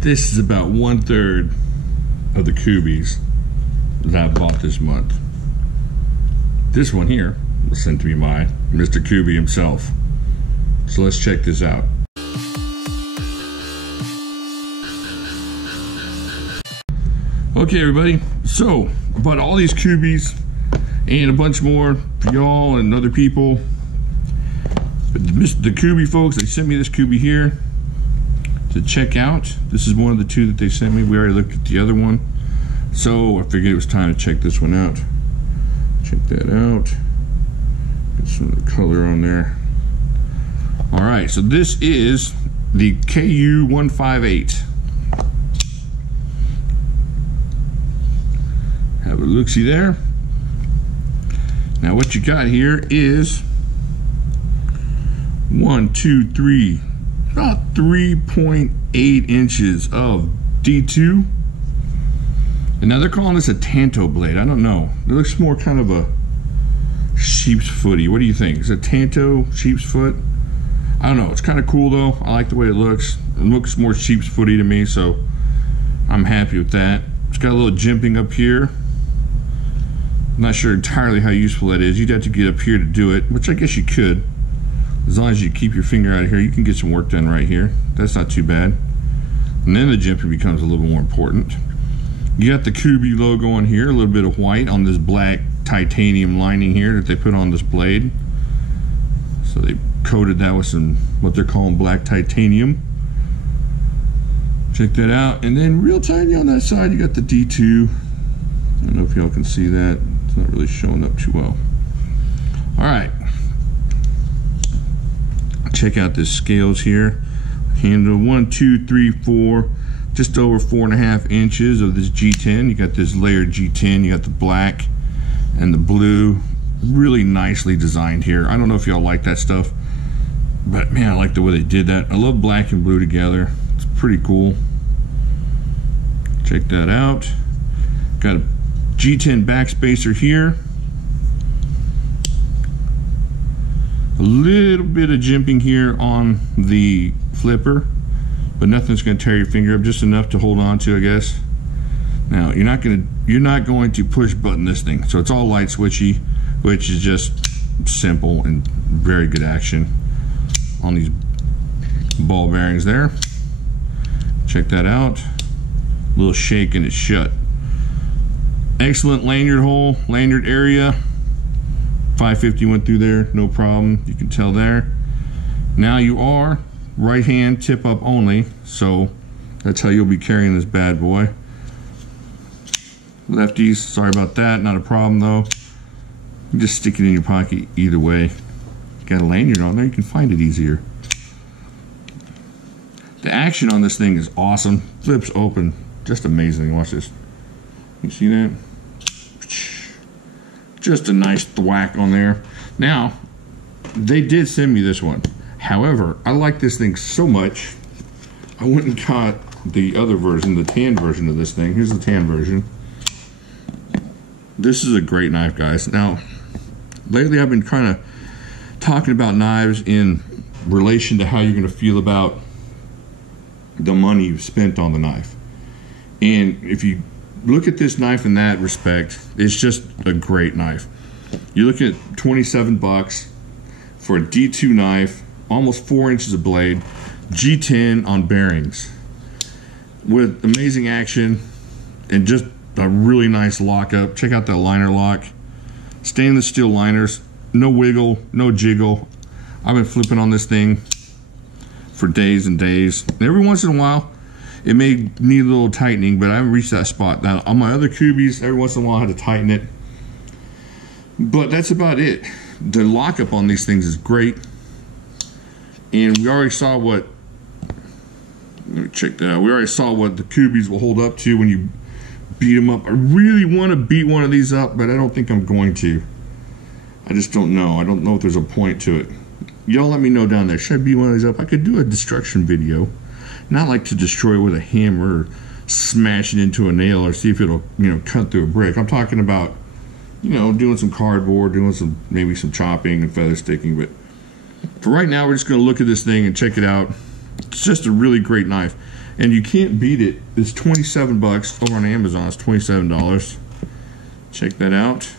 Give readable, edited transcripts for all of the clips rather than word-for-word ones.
This is about 1/3 of the KUBEYs that I bought this month. This one here was sent to me by Mr. KUBEY himself. So let's check this out. Okay, everybody, so I bought all these KUBEYs and a bunch more for y'all and other people. But the KUBEY folks, they sent me this KUBEY here to check out. This is one of the two that they sent me. We already looked at the other one, so I figured it was time to check this one out. Check that out. Get some of the color on there. All right, so this is the KU158. Have a look-see there. Now what you got here is 1, 2, 3, about 3.8 inches of D2. And now they're calling this a Tanto blade. I don't know. It looks more kind of a sheep's footy. What do you think? Is it Tanto, sheep's foot? I don't know. It's kind of cool though. I like the way it looks. It looks more sheep's footy to me, so I'm happy with that. It's got a little jimping up here. I'm not sure entirely how useful that is. You'd have to get up here to do it, which I guess you could. As long as you keep your finger out of here, you can get some work done right here. That's not too bad. And then the jimping becomes a little more important. You got the KUBEY logo on here, a little bit of white on this black titanium lining here that they put on this blade. So they coated that with some, what they're calling black titanium. Check that out. And then real tiny on that side, you got the D2. I don't know if y'all can see that. It's not really showing up too well. All right. Check out this scales here. Handle 1, 2, 3, 4, just over 4.5 inches of this G10. You got this layered G10. You got the black and the blue. Really nicely designed here. I don't know if y'all like that stuff, but man, I like the way they did that. I love black and blue together. It's pretty cool. Check that out. Got a G10 backspacer here. A little bit of jimping here on the flipper, but nothing's going to tear your finger up, just enough to hold on to, I guess. Now you're not going to push button this thing, so it's all light switchy, which is just simple and very good action on these ball bearings there. Check that out. A little shake and it's shut. Excellent lanyard hole, lanyard area. 550 went through there, no problem. You can tell there. Now you are right hand tip up only, so that's how you'll be carrying this bad boy. Lefties, sorry about that, not a problem though. You just stick it in your pocket either way. Got a lanyard on there, you can find it easier. The action on this thing is awesome. Flips open, just amazing. Watch this. You see that? Just a nice thwack on there. Now, they did send me this one. However, I like this thing so much, I went and got the other version, the tan version of this thing. Here's the tan version. This is a great knife, guys. Now, lately I've been kind of talking about knives in relation to how you're going to feel about the money you've spent on the knife. And if you look at this knife in that respect, it's just a great knife. You're looking at 27 bucks for a D2 knife, almost 4 inches of blade, G10 on bearings, with amazing action and just a really nice lockup. Check out that liner lock. Stainless steel liners, no wiggle, no jiggle. I've been flipping on this thing for days and days. And every once in a while, it may need a little tightening, but I haven't reached that spot. Now, on my other KUBEYs, every once in a while I had to tighten it. But that's about it. The lockup on these things is great. And we already saw what, let me check that out. We already saw what the KUBEYs will hold up to when you beat them up. I really want to beat one of these up, but I don't think I'm going to. I just don't know. I don't know if there's a point to it. Y'all let me know down there. Should I beat one of these up? I could do a destruction video. Not like to destroy with a hammer or smash it into a nail or see if it'll, cut through a brick. I'm talking about, doing some cardboard, doing maybe some chopping and feather sticking. But for right now, we're just going to look at this thing and check it out. It's just a really great knife. And you can't beat it. It's 27 bucks over on Amazon. It's $27. Check that out.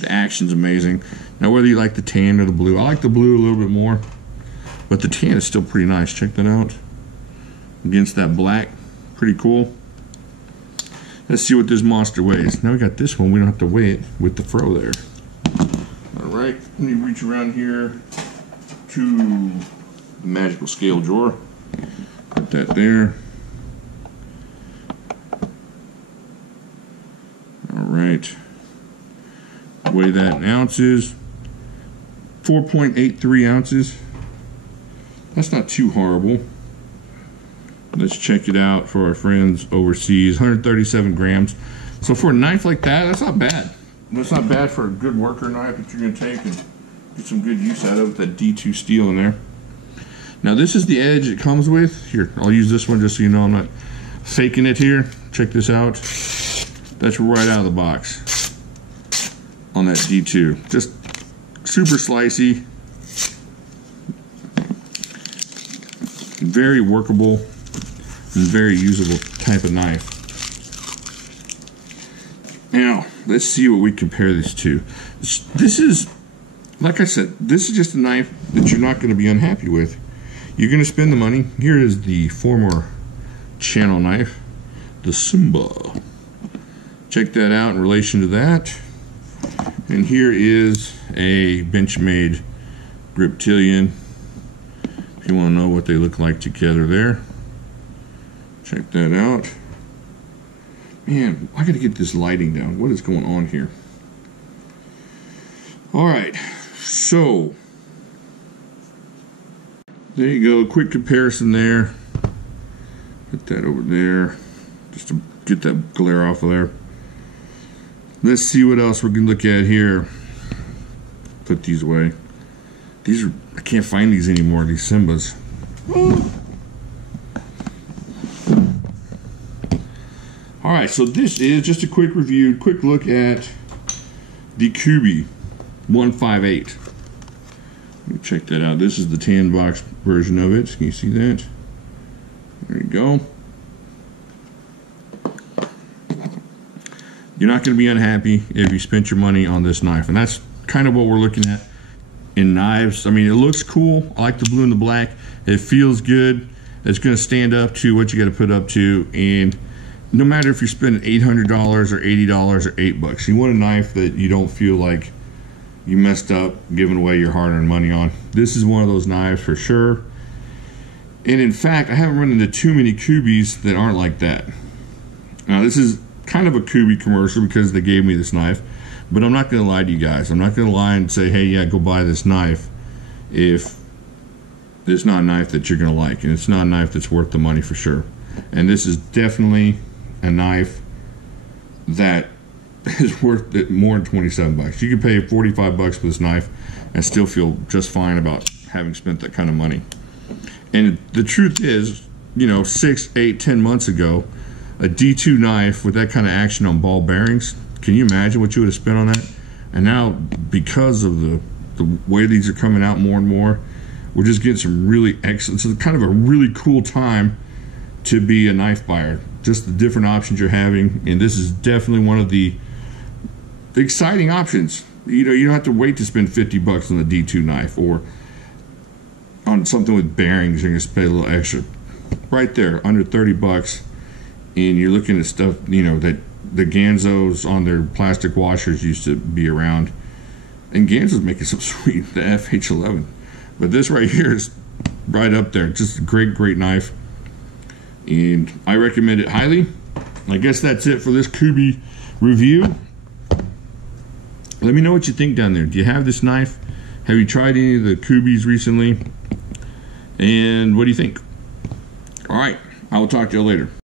The action's amazing. Now, whether you like the tan or the blue, I like the blue a little bit more, but the tan is still pretty nice. Check that out. Against that black, pretty cool. Let's see what this monster weighs. Now we got this one. We don't have to weigh it with the fro there. All right, let me reach around here to the magical scale drawer. Put that there. All right. Weigh that in ounces. 4.83 ounces. That's not too horrible. Let's check it out for our friends overseas. 137 grams. So for a knife like that, that's not bad. That's not bad for a good worker knife that you're going to take and get some good use out of with that D2 steel in there. Now this is the edge it comes with. Here, I'll use this one just so you know I'm not faking it here. Check this out. That's right out of the box on that D2. Just super slicey. Very workable and very usable type of knife. Now, let's see what we compare this to. This is, like I said, this is just a knife that you're not going to be unhappy with. You're going to spend the money. Here is the former channel knife, the Simba. Check that out in relation to that. And here is a Benchmade Griptilian. If you want to know what they look like together there. Check that out. Man, I gotta get this lighting down. What is going on here? Alright, so there you go, quick comparison there. Put that over there, just to get that glare off of there. Let's see what else we can look at here. Put these away. These are, I can't find these anymore, these Simbas. Alright, so this is just a quick review, quick look at the KUBEY 158. Let me check that out. This is the tan box version of it. Can you see that? There you go. You're not going to be unhappy if you spent your money on this knife. And that's kind of what we're looking at in knives. I mean, it looks cool. I like the blue and the black. It feels good. It's going to stand up to what you got to put up to. And no matter if you're spending $800 or $80 or $8, you want a knife that you don't feel like you messed up giving away your hard-earned money on. This is one of those knives for sure. And in fact, I haven't run into too many KUBEYs that aren't like that. Now, this is kind of a KUBEY commercial because they gave me this knife, but I'm not going to lie to you guys. I'm not going to lie and say, hey, yeah, go buy this knife if it's not a knife that you're going to like, and it's not a knife that's worth the money for sure. And this is definitely a knife that is worth it more than 27 bucks. You can pay 45 bucks for this knife and still feel just fine about having spent that kind of money. And the truth is, you know, 6, 8, 10 months ago, a D2 knife with that kind of action on ball bearings, can you imagine what you would have spent on that? And now, because of the way these are coming out more and more, we're just getting some really excellent, it's kind of a really cool time to be a knife buyer. Just the different options you're having, and this is definitely one of the exciting options. You know, you don't have to wait to spend 50 bucks on a D2 knife, or on something with bearings you're going to pay a little extra. Right there, under 30 bucks, and you're looking at stuff, you know, that the Ganzos on their plastic washers used to be around. And Ganzo's making some sweet, the FH11. But this right here is right up there. Just a great, great knife. And I recommend it highly. I guess that's it for this KUBEY review. Let me know what you think down there. Do you have this knife? Have you tried any of the KUBEYs recently? And what do you think? All right, I will talk to you later.